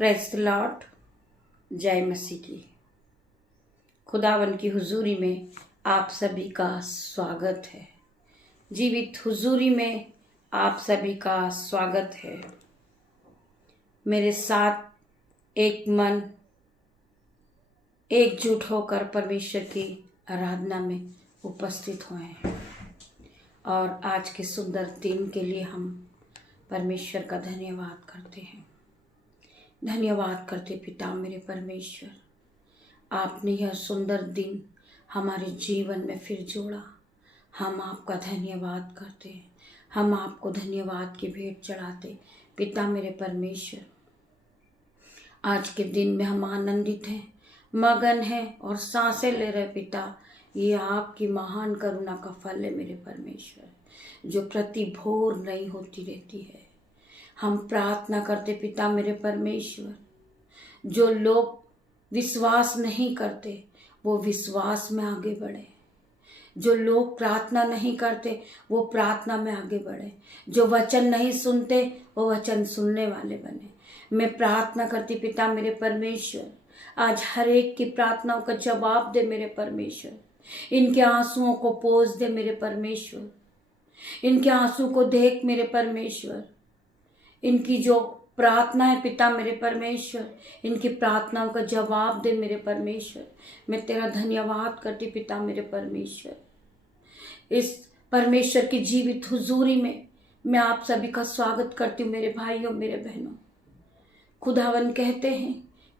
Praise the Lord. जय मसीह की। खुदावन की हुजूरी में आप सभी का स्वागत है। जीवित हुजूरी में आप सभी का स्वागत है। मेरे साथ एक मन एकजुट होकर परमेश्वर की आराधना में उपस्थित हुए हैं और आज के सुंदर दिन के लिए हम परमेश्वर का धन्यवाद करते हैं। धन्यवाद करते पिता मेरे परमेश्वर, आपने यह सुंदर दिन हमारे जीवन में फिर जोड़ा। हम आपका धन्यवाद करते हैं, हम आपको धन्यवाद की भेंट चढ़ाते पिता मेरे परमेश्वर। आज के दिन में हम आनंदित हैं, मगन हैं और सांसें ले रहे पिता। ये आपकी महान करुणा का फल है मेरे परमेश्वर, जो प्रति भोर नई होती रहती है। हम प्रार्थना करते पिता मेरे परमेश्वर, जो लोग विश्वास नहीं करते वो विश्वास में आगे बढ़े, जो लोग प्रार्थना नहीं करते वो प्रार्थना में आगे बढ़े, जो वचन नहीं सुनते वो वचन सुनने वाले बने। मैं प्रार्थना करती पिता मेरे परमेश्वर, आज हर एक की प्रार्थनाओं का जवाब दे मेरे परमेश्वर। इनके आंसुओं को पोंछ दे मेरे परमेश्वर, इनके आंसू को देख मेरे परमेश्वर। इनकी जो प्रार्थना है पिता मेरे परमेश्वर, इनकी प्रार्थनाओं का जवाब दे मेरे परमेश्वर। मैं तेरा धन्यवाद करती पिता मेरे परमेश्वर। इस परमेश्वर की जीवित हुजूरी में मैं आप सभी का स्वागत करती हूँ मेरे भाइयों मेरे बहनों। खुदावन कहते हैं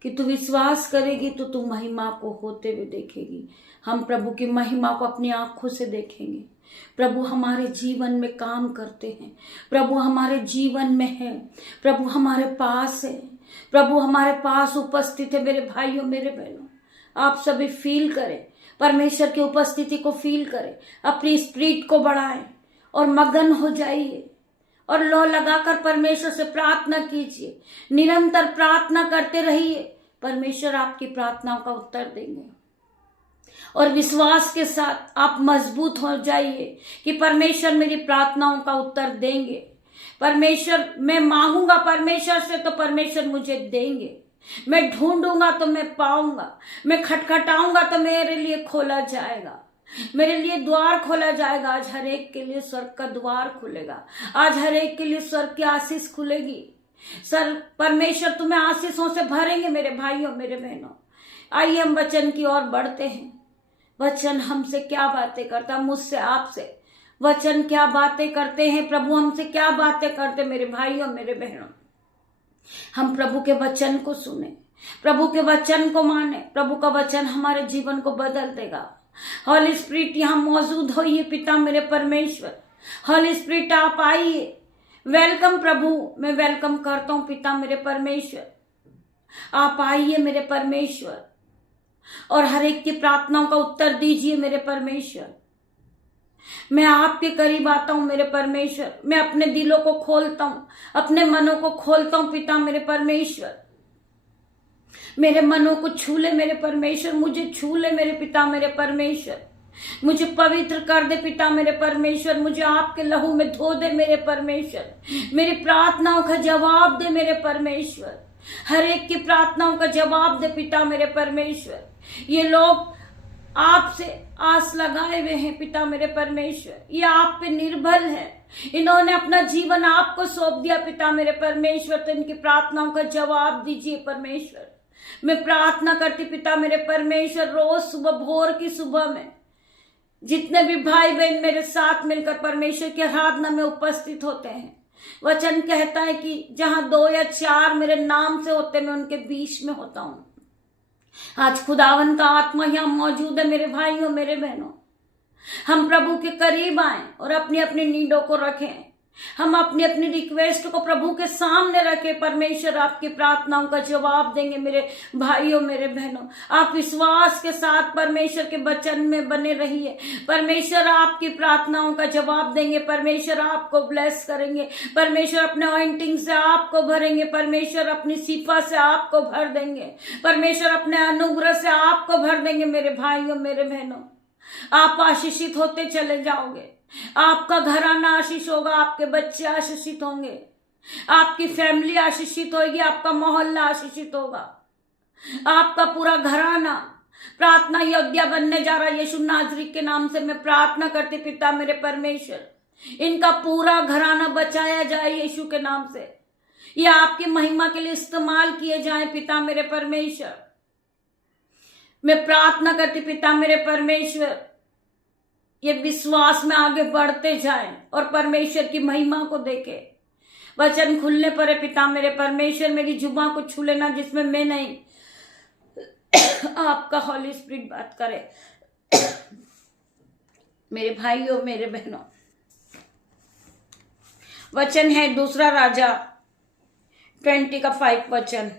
कि तू विश्वास करेगी तो तू महिमा को होते हुए देखेगी। हम प्रभु की महिमा को अपनी आंखों से देखेंगे। प्रभु हमारे जीवन में काम करते हैं, प्रभु हमारे जीवन में है, प्रभु हमारे पास है, प्रभु हमारे पास उपस्थित है मेरे भाइयों मेरे बहनों। आप सभी फील करें, परमेश्वर की उपस्थिति को फील करें, अपनी स्पिरिट को बढ़ाएं और मगन हो जाइए और लो लगाकर परमेश्वर से प्रार्थना कीजिए। निरंतर प्रार्थना करते रहिए, परमेश्वर आपकी प्रार्थनाओं का उत्तर देंगे। और विश्वास के साथ आप मजबूत हो जाइए कि परमेश्वर मेरी प्रार्थनाओं का उत्तर देंगे। परमेश्वर, मैं मांगूंगा परमेश्वर से तो परमेश्वर मुझे देंगे। मैं ढूंढूंगा तो मैं पाऊंगा, मैं खटखटाऊंगा तो मेरे लिए खोला जाएगा, मेरे लिए द्वार खोला जाएगा। आज हर एक के लिए स्वर्ग का द्वार खुलेगा, आज हर एक के लिए स्वर्ग की आशीष खुलेगी। सर परमेश्वर तुम्हें आशीषों से भरेंगे मेरे भाइयों मेरे बहनों। आइए हम वचन की ओर बढ़ते हैं। वचन हमसे क्या बातें करता, मुझसे आपसे वचन क्या बातें करते हैं, प्रभु हमसे क्या बातें करते मेरे भाइयों मेरे बहनों। हम प्रभु के वचन को सुने, प्रभु के वचन को माने। प्रभु का वचन हमारे जीवन को बदल देगा। हॉली स्पिरिट यहाँ मौजूद होइए पिता मेरे परमेश्वर। हॉली स्पिरिट आप आइए। वेलकम प्रभु, मैं वेलकम करता हूँ पिता मेरे परमेश्वर। आप आइए मेरे परमेश्वर और हर एक की प्रार्थनाओं का उत्तर दीजिए मेरे परमेश्वर। मैं आपके करीब आता हूं मेरे परमेश्वर। मैं अपने दिलों को खोलता हूं, अपने मनों को खोलता हूं पिता मेरे परमेश्वर। मेरे मनों को छू ले मेरे परमेश्वर, मुझे छू ले मेरे पिता मेरे परमेश्वर। मुझे पवित्र कर दे पिता मेरे परमेश्वर, मुझे आपके लहू में धो दे मेरे परमेश्वर। मेरी प्रार्थनाओं का जवाब दे मेरे परमेश्वर, हर एक की प्रार्थनाओं का जवाब दे पिता मेरे परमेश्वर। ये लोग आपसे आस लगाए हुए हैं पिता मेरे परमेश्वर, ये आप पे निर्भर है। इन्होंने अपना जीवन आपको सौंप दिया पिता मेरे परमेश्वर, तो इनकी प्रार्थनाओं का जवाब दीजिए परमेश्वर। मैं प्रार्थना करती पिता मेरे परमेश्वर, रोज सुबह भोर की सुबह में जितने भी भाई बहन मेरे साथ मिलकर परमेश्वर की आराधना में उपस्थित होते हैं, वचन कहता है कि जहां 2 या 4 मेरे नाम से होते मैं उनके बीच में होता हूं। आज खुदावन का आत्मा यहां मौजूद है मेरे भाइयों मेरे बहनों। हम प्रभु के करीब आए और अपनी अपनी नीडों को रखें। हम अपनी अपनी रिक्वेस्ट को प्रभु के सामने रखें। परमेश्वर आपकी प्रार्थनाओं का जवाब देंगे मेरे भाइयों मेरे बहनों। आप विश्वास के साथ परमेश्वर के वचन में बने रहिए। परमेश्वर आपकी प्रार्थनाओं का जवाब देंगे। परमेश्वर आपको ब्लेस करेंगे। परमेश्वर अपने ऑइंटिंग से आपको भरेंगे। परमेश्वर अपनी सिफा से आपको भर देंगे। परमेश्वर अपने अनुग्रह से आपको भर देंगे मेरे भाइयों मेरे बहनों। आप आशीषित होते चले जाओगे। आपका घराना आशीष होगा, आपके बच्चे आशीषित होंगे। आपकी फैमिली आशीषित होगी, आपका मोहल्ला आशीषित होगा, आपका पूरा घराना प्रार्थना योग्य बनने जा रहा है। यीशु नाज़री के नाम से मैं प्रार्थना करती पिता मेरे परमेश्वर, इनका पूरा घराना बचाया जाए यीशु के नाम से। ये आपकी महिमा के लिए इस्तेमाल किए जाए पिता मेरे परमेश्वर। मैं प्रार्थना करती पिता मेरे परमेश्वर, ये विश्वास में आगे बढ़ते जाए और परमेश्वर की महिमा को देखे। वचन खुलने पर है पिता मेरे परमेश्वर, मेरी जुबान को छू लेना जिसमें मैं नहीं, आपका हॉली स्पिरिट बात करे। मेरे भाइयों मेरे बहनों, वचन है दूसरा राजा 20:5 वचन,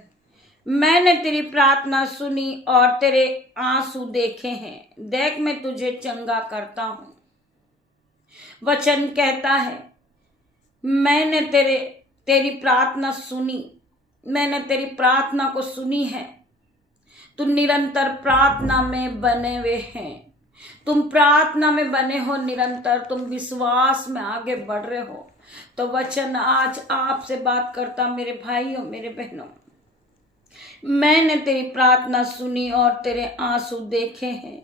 मैंने तेरी प्रार्थना सुनी और तेरे आंसू देखे हैं, देख मैं तुझे चंगा करता हूं। वचन कहता है मैंने तेरी प्रार्थना सुनी, मैंने तेरी प्रार्थना को सुनी है। तुम निरंतर प्रार्थना में बने हुए हैं, तुम प्रार्थना में बने हो निरंतर, तुम विश्वास में आगे बढ़ रहे हो। तो वचन आज आपसे बात करता मेरे भाइयों मेरे बहनों, मैंने तेरी प्रार्थना सुनी और तेरे आंसू देखे हैं,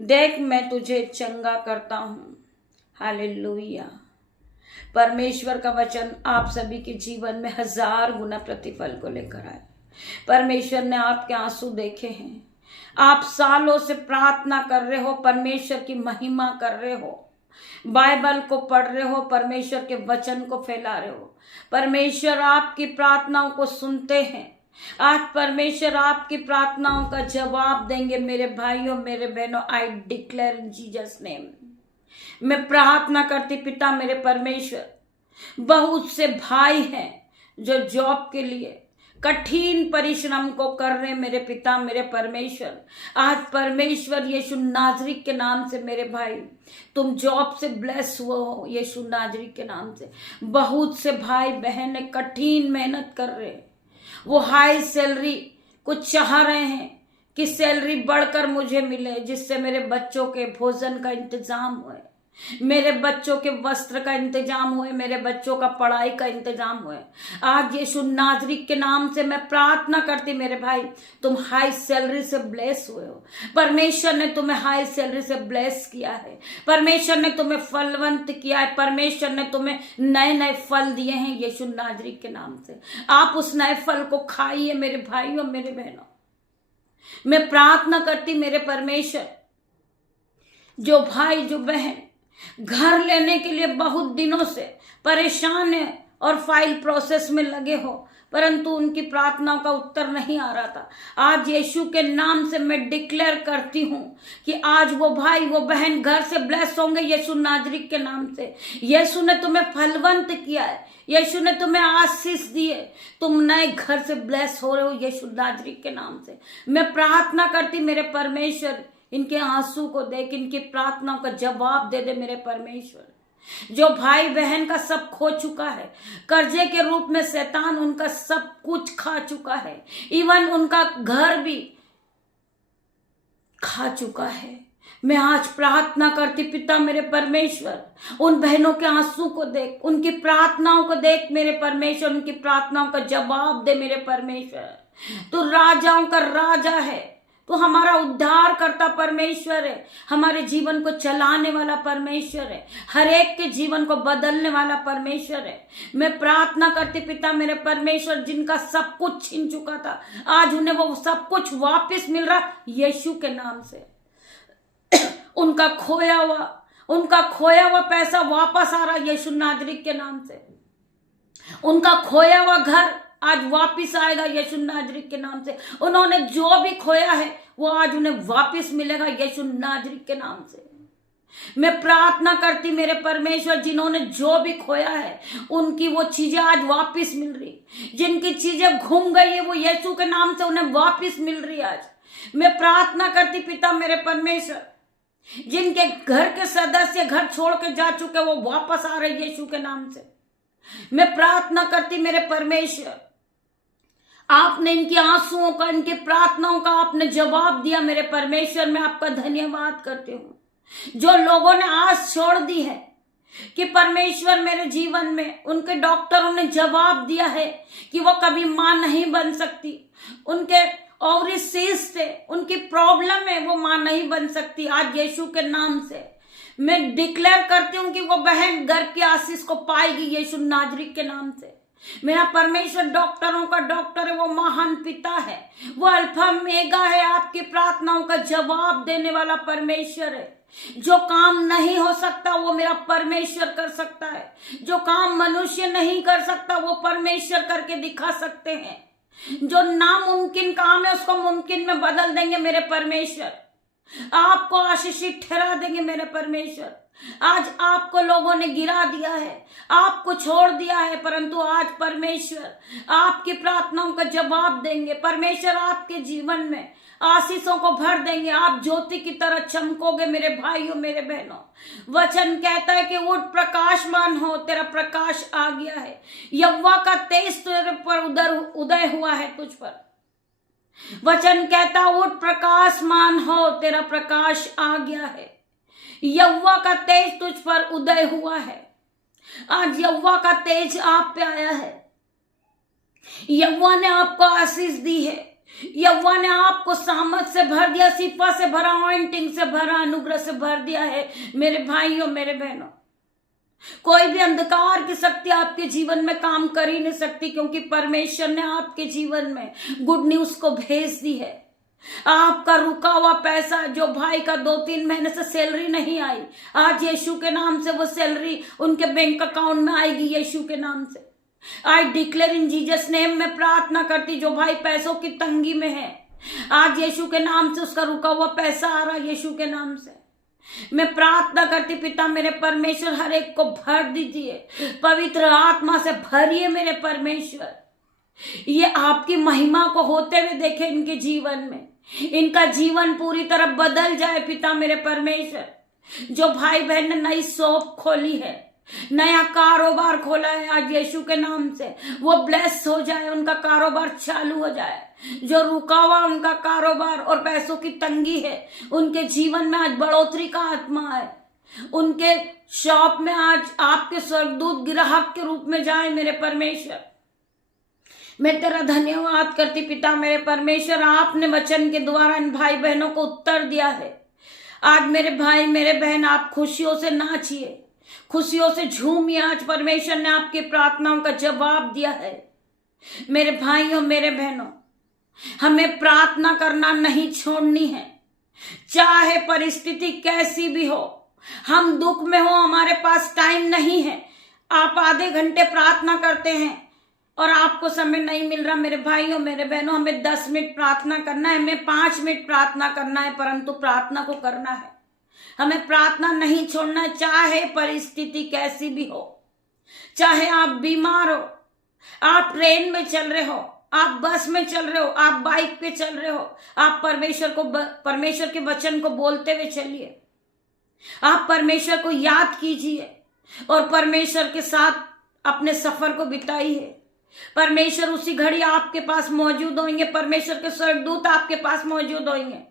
देख मैं तुझे चंगा करता हूं। हालेलुया। परमेश्वर का वचन आप सभी के जीवन में 1000 गुना प्रतिफल को लेकर आए। परमेश्वर ने आपके आंसू देखे हैं, आप सालों से प्रार्थना कर रहे हो, परमेश्वर की महिमा कर रहे हो, बाइबल को पढ़ रहे हो, परमेश्वर के वचन को फैला रहे हो। परमेश्वर आपकी प्रार्थनाओं को सुनते हैं। आज परमेश्वर आपकी प्रार्थनाओं का जवाब देंगे मेरे भाइयों मेरे बहनों। I declare in Jesus name. मैं प्रार्थना करती पिता मेरे परमेश्वर, बहुत से भाई हैं जो जॉब के लिए कठिन परिश्रम को कर रहे मेरे पिता मेरे परमेश्वर। आज परमेश्वर यीशु नाज़री के नाम से मेरे भाई तुम जॉब से ब्लेस हुए हो यीशु नाज़री के नाम से। बहुत से भाई बहन कठिन मेहनत कर रहे, वो हाई सैलरी को चाह रहे हैं कि सैलरी बढ़कर मुझे मिले, जिससे मेरे बच्चों के भोजन का इंतजाम हुए, मेरे बच्चों के वस्त्र का इंतजाम हुए, मेरे बच्चों का पढ़ाई का इंतजाम हुए। आज यीशु नाज़री के नाम से मैं प्रार्थना करती मेरे भाई, तुम हाई सैलरी से ब्लेस हुए हो। परमेश्वर ने तुम्हें हाई सैलरी से ब्लेस किया है, परमेश्वर ने तुम्हें फलवंत किया है, परमेश्वर ने तुम्हें नए नए फल दिए हैं यीशु नाज़री के नाम से। आप उस नए फल को खाइए मेरे भाइयों मेरे बहनों। मैं प्रार्थना करती मेरे परमेश्वर, जो भाई जो बहन घर लेने के लिए बहुत दिनों से परेशान है और फाइल प्रोसेस में लगे हो, परंतु उनकी प्रार्थनाओं का उत्तर नहीं आ रहा था, आज यीशु के नाम से मैं डिक्लेयर करती हूं कि आज वो भाई वो बहन घर से ब्लेस होंगे यीशु नाज़री के नाम से। यीशु ने तुम्हें फलवंत किया है, यीशु ने तुम्हें आशीष दी है, तुम नए घर से ब्लेस हो रहे हो यीशु नाज़री के नाम से। मैं प्रार्थना करती मेरे परमेश्वर, इनके आंसू को देख, इनकी प्रार्थनाओं का जवाब दे दे मेरे परमेश्वर। जो भाई बहन का सब खो चुका है, कर्जे के रूप में शैतान उनका सब कुछ खा चुका है, इवन उनका घर भी खा चुका है। मैं आज प्रार्थना करती पिता मेरे परमेश्वर, उन बहनों के आंसू को देख, उनकी प्रार्थनाओं को देख मेरे परमेश्वर, उनकी प्रार्थनाओं का जवाब दे मेरे परमेश्वर। तू राजाओं का राजा है, तो हमारा उद्धार करता परमेश्वर है, हमारे जीवन को चलाने वाला परमेश्वर है, हर एक के जीवन को बदलने वाला परमेश्वर है। मैं प्रार्थना करती पिता मेरे परमेश्वर, जिनका सब कुछ छीन चुका था आज उन्हें वो सब कुछ वापस मिल रहा यीशु के नाम से। उनका खोया हुआ पैसा वापस आ रहा यीशु नाज़री के नाम से। उनका खोया हुआ घर आज वापिस आएगा यीशु नाज़री के नाम से। उन्होंने जो भी खोया है वो आज उन्हें वापिस मिलेगा यीशु नाज़री के नाम से। मैं प्रार्थना करती मेरे परमेश्वर, जिन्होंने जो भी खोया है उनकी वो चीजें आज वापिस मिल रही, जिनकी चीजें घूम गई है वो यीशु के नाम से उन्हें वापिस मिल रही आज। मैं प्रार्थना करती पिता मेरे परमेश्वर, जिनके घर के सदस्य घर छोड़ के जा चुके वो वापस आ रहे यीशु के नाम से। मैं प्रार्थना करती मेरे परमेश्वर, आपने इनकी आंसुओं का, इनकी प्रार्थनाओं का आपने जवाब दिया मेरे परमेश्वर। मैं आपका धन्यवाद करती हूँ। जो लोगों ने आस छोड़ दी है कि परमेश्वर मेरे जीवन में, उनके डॉक्टरों ने जवाब दिया है कि वो कभी मां नहीं बन सकती, उनके ओवरी सिस्ट है, उनकी प्रॉब्लम है, वो मां नहीं बन सकती। आज यीशु के नाम से मैं डिक्लेयर करती हूँ कि वो बहन गर्भ की आशीष को पाएगी यीशु नाजरी के नाम से। मेरा परमेश्वर डॉक्टरों का डॉक्टर है, वो महान पिता है, वो अल्फा मेगा है, आपकी प्रार्थनाओं का जवाब देने वाला परमेश्वर है। जो काम नहीं हो सकता वो मेरा परमेश्वर कर सकता है, जो काम मनुष्य नहीं कर सकता वो परमेश्वर करके दिखा सकते हैं। जो नामुमकिन काम है उसको मुमकिन में बदल देंगे मेरे परमेश्वर, आपको आशीषित ठहरा देंगे मेरे परमेश्वर। आज आपको लोगों ने गिरा दिया है, आपको छोड़ दिया है, परंतु आज परमेश्वर आपकी प्रार्थनाओं का जवाब देंगे। परमेश्वर आपके जीवन में आशीषों को भर देंगे, आप ज्योति की तरह चमकोगे मेरे भाइयों मेरे बहनों। वचन कहता है कि उठ प्रकाशमान हो, तेरा प्रकाश आ गया है, यहोवा का तेज तेरे पर उदय हुआ है तुझ पर। वचन कहता उठ प्रकाशमान हो, तेरा प्रकाश आ गया है, यहोवा का तेज तुझ पर उदय हुआ है। आज यहोवा का तेज आप पे आया है, यहोवा ने आपको आशीष दी है, यहोवा ने आपको सामर्थ से भर दिया, सिफा से भरा, ऑइंटिंग से भरा, अनुग्रह से भर दिया है मेरे भाइयों मेरे बहनों। कोई भी अंधकार की शक्ति आपके जीवन में काम कर ही नहीं सकती, क्योंकि परमेश्वर ने आपके जीवन में गुड न्यूज को भेज दी है। आपका रुका हुआ पैसा, जो भाई का 2-3 महीने से सैलरी नहीं आई, आज यीशु के नाम से वो सैलरी उनके बैंक अकाउंट में आएगी यीशु के नाम से। I declare in Jesus name में प्रार्थना करती, जो भाई पैसों की तंगी में है, आज यीशु के नाम से उसका रुका हुआ पैसा आ रहा है यीशु के नाम से। मैं प्रार्थना करती पिता मेरे परमेश्वर हर एक को भर दीजिए, पवित्र आत्मा से भरिए मेरे परमेश्वर। ये आपकी महिमा को होते हुए देखे इनके जीवन में, इनका जीवन पूरी तरह बदल जाए पिता मेरे परमेश्वर। जो भाई बहन ने नई शॉप खोली है, नया कारोबार खोला है, आज यीशु के नाम से वो ब्लेस हो जाए, उनका कारोबार चालू हो जाए। जो रुका हुआ उनका कारोबार और पैसों की तंगी है, उनके जीवन में आज बढ़ोतरी का आत्मा है। उनके शॉप में आज आपके स्वर्गदूत ग्राहक के रूप में जाए मेरे परमेश्वर। मैं तेरा धन्यवाद करती पिता मेरे परमेश्वर, आपने वचन के द्वारा इन भाई बहनों को उत्तर दिया है। आज मेरे भाई मेरे बहन आप खुशियों से नाचिए, खुशियों से झूमिए। आज परमेश्वर ने आपकी प्रार्थनाओं का जवाब दिया है। मेरे भाइयों मेरे बहनों, हमें प्रार्थना करना नहीं छोड़नी है, चाहे परिस्थिति कैसी भी हो। हम दुख में हो, हमारे पास टाइम नहीं है, आप आधे घंटे प्रार्थना करते हैं और आपको समय नहीं मिल रहा। मेरे भाइयों मेरे बहनों, हमें 10 मिनट प्रार्थना करना है, हमें 5 मिनट प्रार्थना करना है, परंतु प्रार्थना को करना है। हमें प्रार्थना नहीं छोड़ना, चाहे परिस्थिति कैसी भी हो। चाहे आप बीमार हो, आप ट्रेन में चल रहे हो, आप बस में चल रहे हो, आप बाइक पे चल रहे हो, आप परमेश्वर के वचन को बोलते हुए चलिए। आप परमेश्वर को याद कीजिए और परमेश्वर के साथ अपने सफर को बिताइए। परमेश्वर उसी घड़ी आपके पास मौजूद होंगे, परमेश्वर के स्वर्गदूत आपके पास मौजूद होंगे।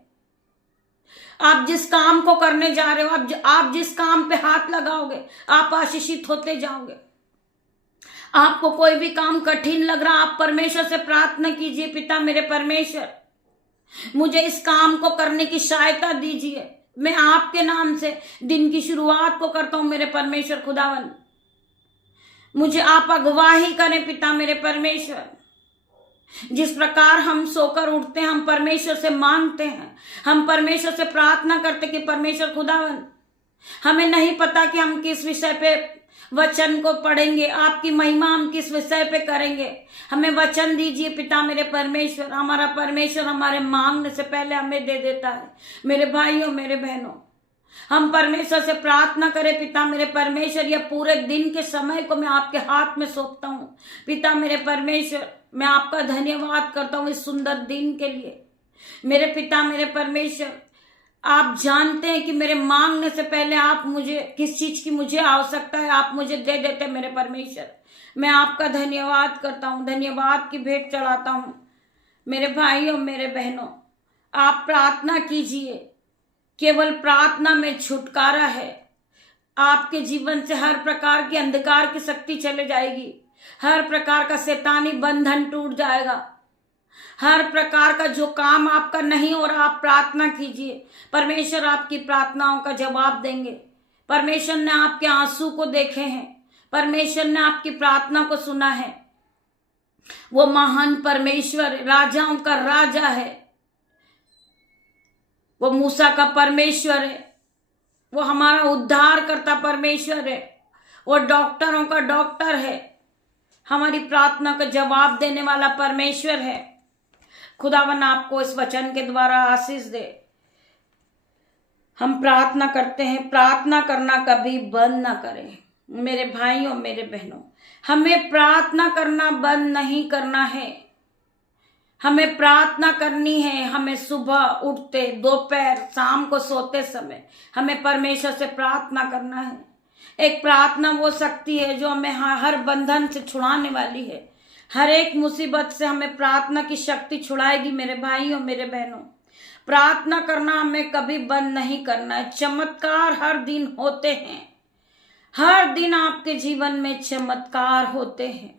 आप जिस काम को करने जा रहे हो, आप जिस काम पे हाथ लगाओगे, आप आशीषित होते जाओगे। आपको कोई भी काम कठिन लग रहा, आप परमेश्वर से प्रार्थना कीजिए, पिता मेरे परमेश्वर मुझे इस काम को करने की सहायता दीजिए। मैं आपके नाम से दिन की शुरुआत को करता हूं मेरे परमेश्वर खुदावन, मुझे आप अगुवाही करें पिता मेरे परमेश्वर। जिस प्रकार हम सोकर उठते हैं, हम परमेश्वर से मांगते हैं, हम परमेश्वर से प्रार्थना करते कि परमेश्वर खुदावन, हमें नहीं पता कि हम किस विषय पे वचन को पढ़ेंगे, आपकी महिमा हम किस विषय पे करेंगे, हमें वचन दीजिए पिता मेरे परमेश्वर। हमारा परमेश्वर हमारे मांगने से पहले हमें दे देता है। मेरे भाइयों मेरे बहनों, हम परमेश्वर से प्रार्थना करें पिता मेरे परमेश्वर। यह पूरे दिन के समय को मैं आपके हाथ में सौंपता हूँ पिता मेरे परमेश्वर। मैं आपका धन्यवाद करता हूँ इस सुंदर दिन के लिए। मेरे पिता मेरे परमेश्वर, आप जानते हैं कि मेरे मांगने से पहले आप मुझे किस चीज की मुझे आवश्यकता है, आप मुझे दे देते मेरे परमेश्वर। मैं आपका धन्यवाद करता हूँ, धन्यवाद की भेंट चढ़ाता हूँ। मेरे भाइयों मेरे बहनों, आप प्रार्थना कीजिए, केवल प्रार्थना में छुटकारा है। आपके जीवन से हर प्रकार की अंधकार की शक्ति चले जाएगी, हर प्रकार का शैतानी बंधन टूट जाएगा। हर प्रकार का जो काम आपका नहीं हो रहा, आप प्रार्थना कीजिए, परमेश्वर आपकी प्रार्थनाओं का जवाब देंगे। परमेश्वर ने आपके आंसू को देखे हैं, परमेश्वर ने आपकी प्रार्थना को सुना है। वो महान परमेश्वर राजाओं का राजा है, वो मूसा का परमेश्वर है, वो हमारा उद्धार करता परमेश्वर है, वो डॉक्टरों का डॉक्टर है, हमारी प्रार्थना का जवाब देने वाला परमेश्वर है। खुदावन आपको इस वचन के द्वारा आशीष दे। हम प्रार्थना करते हैं, प्रार्थना करना कभी बंद ना करें। मेरे भाइयों मेरे बहनों, हमें प्रार्थना करना बंद नहीं करना है। हमें प्रार्थना करनी है। हमें सुबह उठते, दोपहर, शाम को सोते समय हमें परमेश्वर से प्रार्थना करना है। एक प्रार्थना वो शक्ति है जो हमें हर बंधन से छुड़ाने वाली है। हर एक मुसीबत से हमें प्रार्थना की शक्ति छुड़ाएगी। मेरे भाइयों मेरे बहनों, प्रार्थना करना हमें कभी बंद नहीं करना है। चमत्कार हर दिन होते हैं, हर दिन आपके जीवन में चमत्कार होते हैं।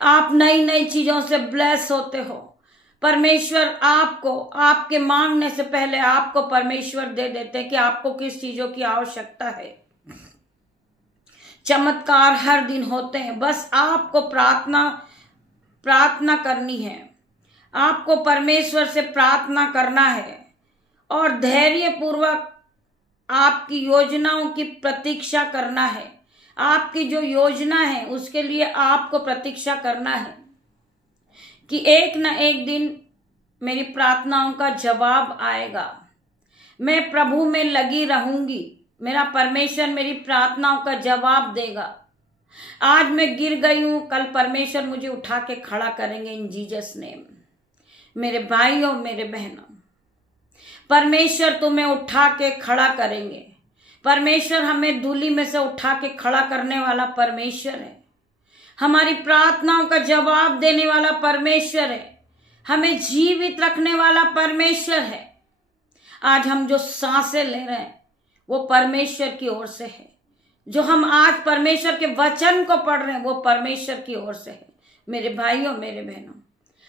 आप नई नई चीजों से ब्लेस होते हो। परमेश्वर आपको, आपके मांगने से पहले आपको परमेश्वर दे देते हैं कि आपको किस चीजों की आवश्यकता है। चमत्कार हर दिन होते हैं। बस आपको प्रार्थना करनी है, आपको परमेश्वर से प्रार्थना करना है और धैर्य पूर्वक आपकी योजनाओं की प्रतीक्षा करना है। आपकी जो योजना है उसके लिए आपको प्रतीक्षा करना है कि एक न एक दिन मेरी प्रार्थनाओं का जवाब आएगा। मैं प्रभु में लगी रहूंगी, मेरा परमेश्वर मेरी प्रार्थनाओं का जवाब देगा। आज मैं गिर गई हूं, कल परमेश्वर मुझे उठा के खड़ा करेंगे इन जीसस नेम। मेरे भाइयों मेरे बहनों, परमेश्वर तुम्हें उठा के खड़ा करेंगे। परमेश्वर हमें धूली में से उठा के खड़ा करने वाला परमेश्वर है। हमारी प्रार्थनाओं का जवाब देने वाला परमेश्वर है। हमें जीवित रखने वाला परमेश्वर है। आज हम जो सांसें ले रहे हैं वो परमेश्वर की ओर से है। जो हम आज परमेश्वर के वचन को पढ़ रहे हैं वो परमेश्वर की ओर से है। मेरे भाइयों मेरे बहनों,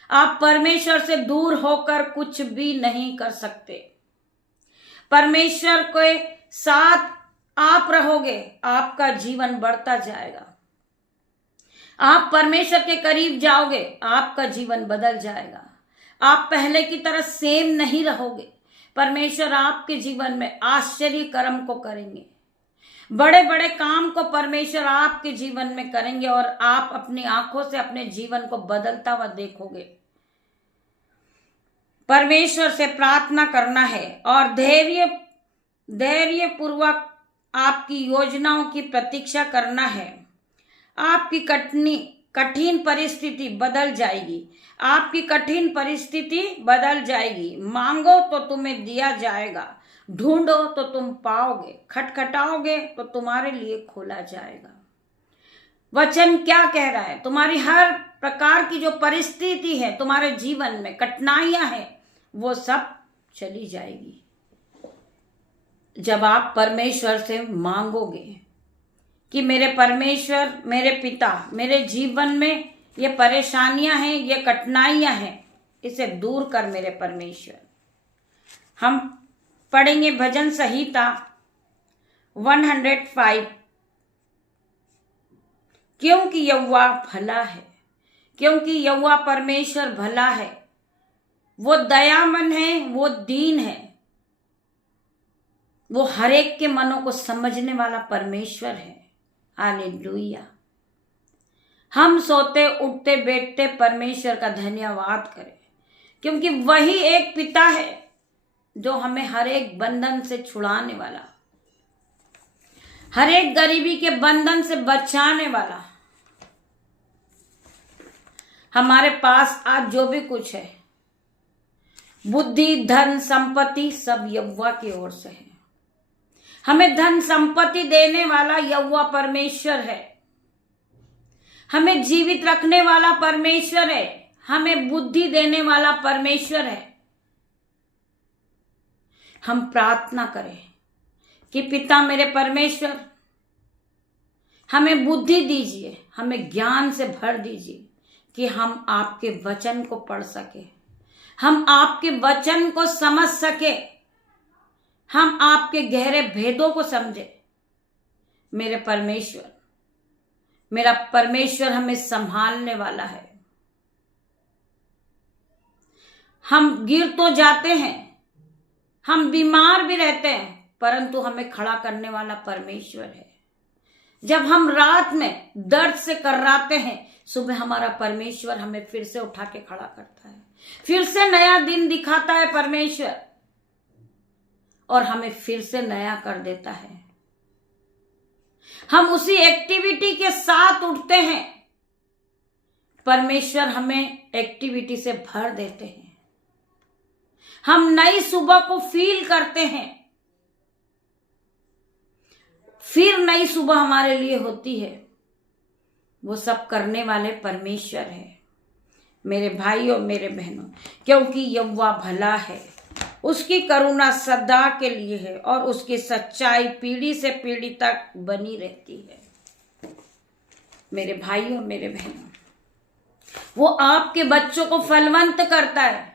आप परमेश्वर से दूर होकर कुछ भी नहीं कर सकते। परमेश्वर के साथ आप रहोगे, आपका जीवन बढ़ता जाएगा। आप परमेश्वर के करीब जाओगे, आपका जीवन बदल जाएगा। आप पहले की तरह सेम नहीं रहोगे। परमेश्वर आपके जीवन में आश्चर्य कर्म को करेंगे। बड़े बड़े काम को परमेश्वर आपके जीवन में करेंगे और आप अपनी आंखों से अपने जीवन को बदलता हुआ देखोगे। परमेश्वर से प्रार्थना करना है और धैर्य पूर्वक आपकी योजनाओं की प्रतीक्षा करना है। आपकी कठिन परिस्थिति बदल जाएगी। आपकी कठिन परिस्थिति बदल जाएगी। मांगो तो तुम्हें दिया जाएगा, ढूंढो तो तुम पाओगे, खटखटाओगे तो तुम्हारे लिए खोला जाएगा। वचन क्या कह रहा है? तुम्हारी हर प्रकार की जो परिस्थिति है, तुम्हारे जीवन में कठिनाइयां हैं, वो सब चली जाएगी जब आप परमेश्वर से मांगोगे कि मेरे परमेश्वर, मेरे पिता, मेरे जीवन में ये परेशानियां हैं, ये कठिनाइयां हैं, इसे दूर कर मेरे परमेश्वर। हम पढ़ेंगे भजन संहिता 105। क्योंकि यहोवा भला है, क्योंकि यहोवा परमेश्वर भला है, वो दयामन है, वो दीन है, वो हर एक के मनों को समझने वाला परमेश्वर है। हालेलुया। हम सोते उठते बैठते परमेश्वर का धन्यवाद करें, क्योंकि वही एक पिता है जो हमें हर एक बंधन से छुड़ाने वाला, हर एक गरीबी के बंधन से बचाने वाला। हमारे पास आज जो भी कुछ है, बुद्धि, धन, संपत्ति, सब यहोवा की ओर से है। हमें धन संपत्ति देने वाला यहोवा परमेश्वर है। हमें जीवित रखने वाला परमेश्वर है। हमें बुद्धि देने वाला परमेश्वर है। हम प्रार्थना करें कि पिता मेरे परमेश्वर हमें बुद्धि दीजिए, हमें ज्ञान से भर दीजिए कि हम आपके वचन को पढ़ सके, हम आपके वचन को समझ सके, हम आपके गहरे भेदों को समझे। मेरे परमेश्वर, मेरा परमेश्वर हमें संभालने वाला है। हम गिर तो जाते हैं, हम बीमार भी रहते हैं, परंतु हमें खड़ा करने वाला परमेश्वर है। जब हम रात में दर्द से कर्राते हैं, सुबह हमारा परमेश्वर हमें फिर से उठा के खड़ा करता है, फिर से नया दिन दिखाता है परमेश्वर, और हमें फिर से नया कर देता है। हम उसी एक्टिविटी के साथ उठते हैं, परमेश्वर हमें एक्टिविटी से भर देते हैं। हम नई सुबह को फील करते हैं, फिर नई सुबह हमारे लिए होती है। वो सब करने वाले परमेश्वर है मेरे भाइयों, मेरे बहनों, क्योंकि यहोवा भला है, उसकी करुणा सदा के लिए है और उसकी सच्चाई पीढ़ी से पीढ़ी तक बनी रहती है। मेरे भाइयों, मेरे बहनों, वो आपके बच्चों को फलवंत करता है,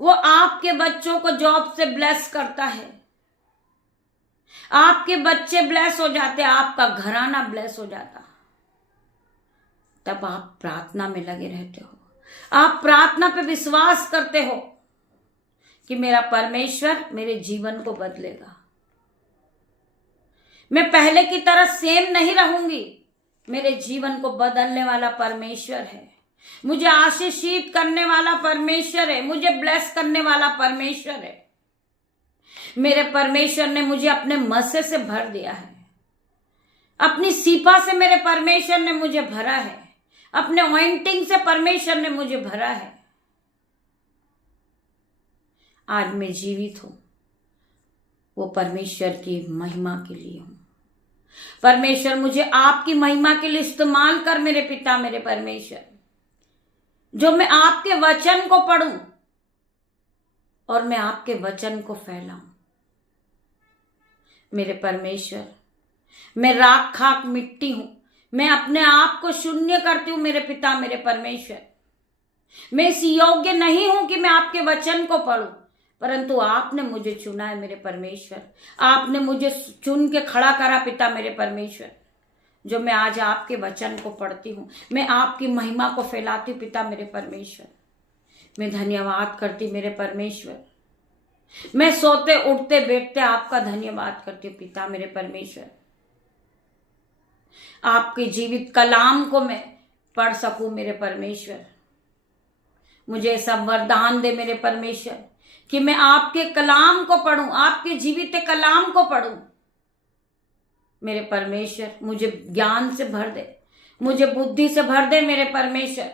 वो आपके बच्चों को जॉब से ब्लेस करता है। आपके बच्चे ब्लेस हो जाते, आपका घराना ब्लेस हो जाता। तब आप प्रार्थना में लगे रहते हो, आप प्रार्थना पे विश्वास करते हो कि मेरा परमेश्वर मेरे जीवन को बदलेगा। मैं पहले की तरह सेम नहीं रहूंगी, मेरे जीवन को बदलने वाला परमेश्वर है, मुझे आशीषित करने वाला परमेश्वर है, मुझे ब्लेस करने वाला परमेश्वर है। मेरे परमेश्वर ने मुझे अपने मसे से भर दिया है, अपनी सीपा से मेरे परमेश्वर ने मुझे भरा है, अपने ऑइंटिंग से परमेश्वर ने मुझे भरा है। आज मैं जीवित हूं, वो परमेश्वर की महिमा के लिए हूं। परमेश्वर मुझे आपकी महिमा के लिए इस्तेमाल कर मेरे पिता, मेरे परमेश्वर, जो मैं आपके वचन को पढ़ूं और मैं आपके वचन को फैलाऊं। मेरे परमेश्वर, मैं राख खाक मिट्टी हूं, मैं अपने आप को शून्य करती हूं मेरे पिता, मेरे परमेश्वर। मैं इस योग्य नहीं हूं कि मैं आपके वचन को पढ़ूं, परंतु आपने मुझे चुना है मेरे परमेश्वर, आपने मुझे चुन के खड़ा करा पिता, मेरे परमेश्वर, जो मैं आज आपके वचन को पढ़ती हूँ, मैं आपकी महिमा को फैलाती हूँ पिता, मेरे परमेश्वर। मैं धन्यवाद करती मेरे परमेश्वर, मैं सोते उठते बैठते आपका धन्यवाद करती हूँ पिता, मेरे परमेश्वर। आपके जीवित कलाम को मैं पढ़ सकूं मेरे परमेश्वर, मुझे ऐसा वरदान दे मेरे परमेश्वर कि मैं आपके कलाम को पढ़ूं, आपके जीवित कलाम को पढ़ूं। मेरे परमेश्वर मुझे ज्ञान से भर दे, मुझे बुद्धि से भर दे मेरे परमेश्वर।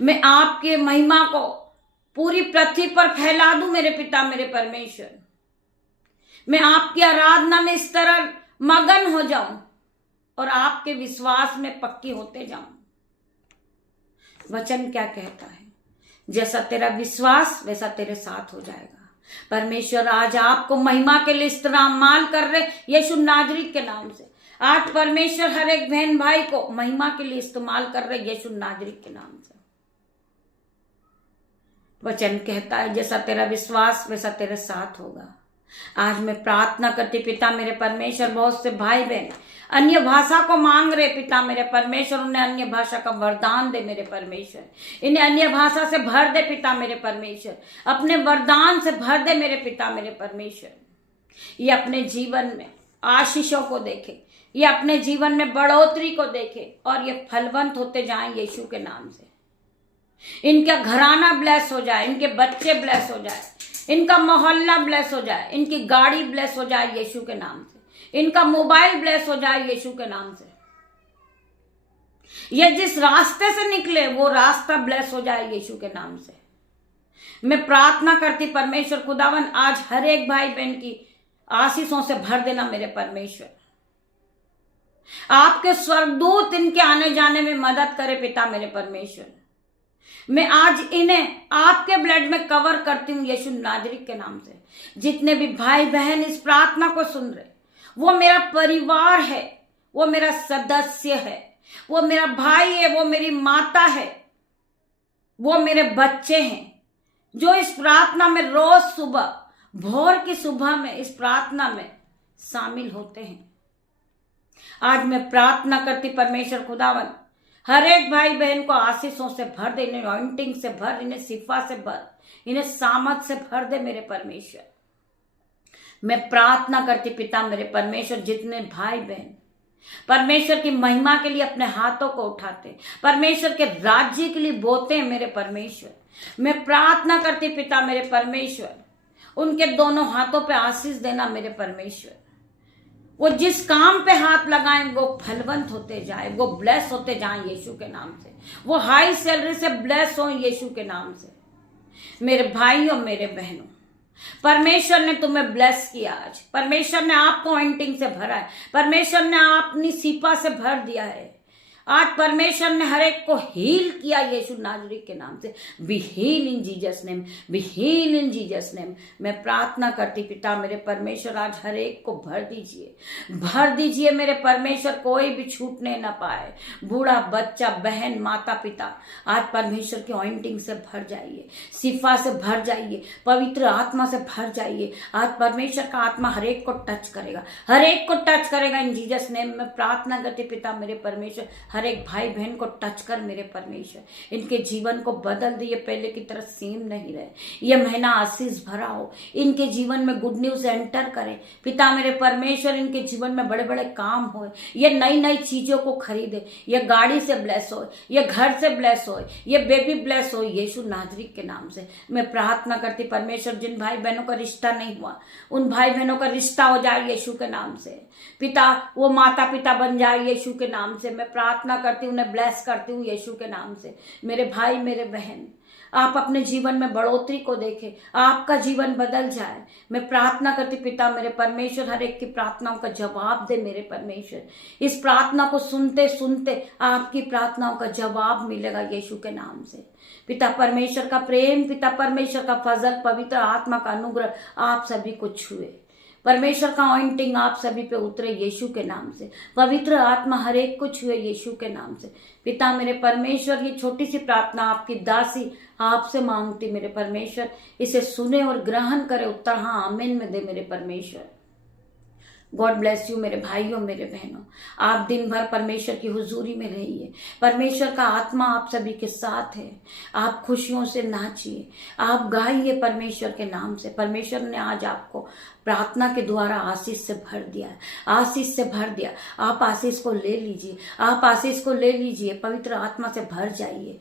मैं आपके महिमा को पूरी पृथ्वी पर फैला दूं मेरे पिता, मेरे परमेश्वर। मैं आपकी आराधना में इस तरह मगन हो जाऊं और आपके विश्वास में पक्की होते जाऊं। वचन क्या कहता है? जैसा तेरा विश्वास वैसा तेरे साथ हो जाएगा। परमेश्वर आज आपको महिमा के लिए इस्तेमाल कर रहे यीशु नाजरीत के नाम से। आज परमेश्वर हर एक बहन भाई को महिमा के लिए इस्तेमाल कर रहे यीशु नाजरीत के नाम से। वचन कहता है जैसा तेरा विश्वास वैसा तेरे साथ होगा। आज मैं प्रार्थना करती पिता, मेरे परमेश्वर, बहुत से भाई बहन अन्य भाषा को मांग रहे पिता, मेरे परमेश्वर, उन्हें अन्य भाषा का वरदान दे मेरे परमेश्वर। इन्हें अन्य भाषा से भर दे पिता, मेरे परमेश्वर, अपने वरदान से भर दे मेरे पिता, मेरे परमेश्वर। ये अपने जीवन में आशीषों को देखे, ये अपने जीवन में बढ़ोतरी को देखे और ये फलवंत होते जाएं यीशु के नाम से। इनका घराना ब्लेस हो जाए, इनके बच्चे ब्लेस हो जाए, इनका मोहल्ला ब्लेस हो जाए, इनकी गाड़ी ब्लेस हो जाए यीशु के नाम से, इनका मोबाइल ब्लेस हो जाए यीशु के नाम से। ये जिस रास्ते से निकले वो रास्ता ब्लेस हो जाए यीशु के नाम से। मैं प्रार्थना करती परमेश्वर खुदावन, आज हर एक भाई बहन की आशीषों से भर देना मेरे परमेश्वर। आपके स्वर्गदूत इनके आने जाने में मदद करे पिता, मेरे परमेश्वर। मैं आज इन्हें आपके ब्लड में कवर करती हूँ यीशु नाजरी के नाम से। जितने भी भाई बहन इस प्रार्थना को सुन रहे, वो मेरा परिवार है, वो मेरा सदस्य है, वो मेरा भाई है, वो मेरी माता है, वो मेरे बच्चे हैं, जो इस प्रार्थना में रोज सुबह, भोर की सुबह में इस प्रार्थना में शामिल होते हैं। आज मैं प्रार्थना करती परमेश्वर खुदावन हर एक भाई बहन को आशीषों से भर दे, इन्हें अनॉइंटिंग से भर, इन्हें शिफा से भर, इन्हें सामर्थ से भर दे मेरे परमेश्वर। मैं प्रार्थना करती पिता मेरे परमेश्वर, जितने भाई बहन परमेश्वर की महिमा के लिए अपने हाथों को उठाते, परमेश्वर के राज्य के लिए बोते हैं मेरे परमेश्वर, मैं प्रार्थना करती पिता मेरे परमेश्वर, उनके दोनों हाथों पे आशीष देना मेरे परमेश्वर। वो जिस काम पे हाथ लगाएं वो फलवंत होते जाए, वो ब्लेस होते जाएं यीशु के नाम से, वो हाई सैलरी से ब्लेस हो यीशु के नाम से। मेरे भाइयों मेरे बहनों, परमेश्वर ने तुम्हें ब्लेस किया। आज परमेश्वर ने आपको अनॉइंटिंग से भरा है, परमेश्वर ने अपनी सीपा से भर दिया है। आज परमेश्वर ने हर एक को हील किया यीशु नाजरी के नाम से। Be heal in Jesus name, be heal in Jesus name. मैं प्रार्थना करती पिता मेरे परमेश्वर, आज हर एक को भर दीजिए मेरे परमेश्वर, कोई भी छूटने ना पाए, बूढ़ा बच्चा बहन माता पिता, आज परमेश्वर की अनॉइंटिंग से भर जाइए, शिफा से भर जाइए, पवित्र आत्मा से भर जाइए। आज परमेश्वर का आत्मा हर एक को टच करेगा, हर एक को टच करेगा इन जीसस नेम। मैं प्रार्थना करती पिता मेरे परमेश्वर, हर एक भाई बहन को टच कर मेरे परमेश्वर, इनके जीवन को बदल दिए, पहले की तरह सेम नहीं रहे। ये महीना आशीष भरा हो, इनके जीवन में गुड न्यूज एंटर करे पिता मेरे परमेश्वर, इनके जीवन में बड़े बड़े काम हो, ये नई नई चीजों को खरीदे, ये गाड़ी से ब्लेस हो, ये घर से ब्लेस हो, ये बेबी ब्लेस हो यीशु नाजरी के नाम से। मैं प्रार्थना करती परमेश्वर, जिन भाई बहनों का रिश्ता नहीं हुआ उन भाई बहनों का रिश्ता हो जाए यीशु के नाम से पिता, वो माता पिता बन जाए यीशु के नाम से। मैं प्रार्थना करती हूँ, उन्हें ब्लेस करती हूँ यीशु के नाम से। मेरे भाई मेरे बहन, आप अपने जीवन में बढ़ोतरी को देखें, आपका जीवन बदल जाए। मैं प्रार्थना करती पिता मेरे परमेश्वर, हर एक की प्रार्थनाओं का जवाब दे मेरे परमेश्वर। इस प्रार्थना को सुनते सुनते आपकी प्रार्थनाओं का जवाब मिलेगा यीशु के नाम से। पिता परमेश्वर का प्रेम, पिता परमेश्वर का फजल, पवित्र आत्मा का अनुग्रह आप सभी को छुए, परमेश्वर का अनॉइंटिंग आप सभी पे उतरे यीशु के नाम से। पवित्र आत्मा हर एक को छुए यीशु के नाम से। पिता मेरे परमेश्वर, ये छोटी सी प्रार्थना आपकी दासी आपसे मांगती मेरे परमेश्वर, इसे सुने और ग्रहण करे, उत्तर हाँ आमीन में दे मेरे परमेश्वर। गॉड ब्लेस यू मेरे भाइयों मेरे बहनों, आप दिन भर परमेश्वर की हुजूरी में रहिए, परमेश्वर का आत्मा आप सभी के साथ है। आप खुशियों से नाचिए, आप गाइए परमेश्वर के नाम से। परमेश्वर ने आज आपको प्रार्थना के द्वारा आशीष से भर दिया है, आशीष से भर दिया। आप आशीष को ले लीजिए, आप आशीष को ले लीजिए, पवित्र आत्मा से भर जाइए।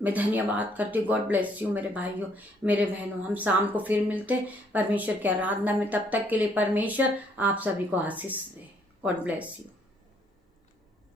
मैं धन्यवाद करती। गॉड ब्लेस यू मेरे भाइयों मेरे बहनों। हम शाम को फिर मिलते परमेश्वर की आराधना में, तब तक के लिए परमेश्वर आप सभी को आशीष दे। God bless you.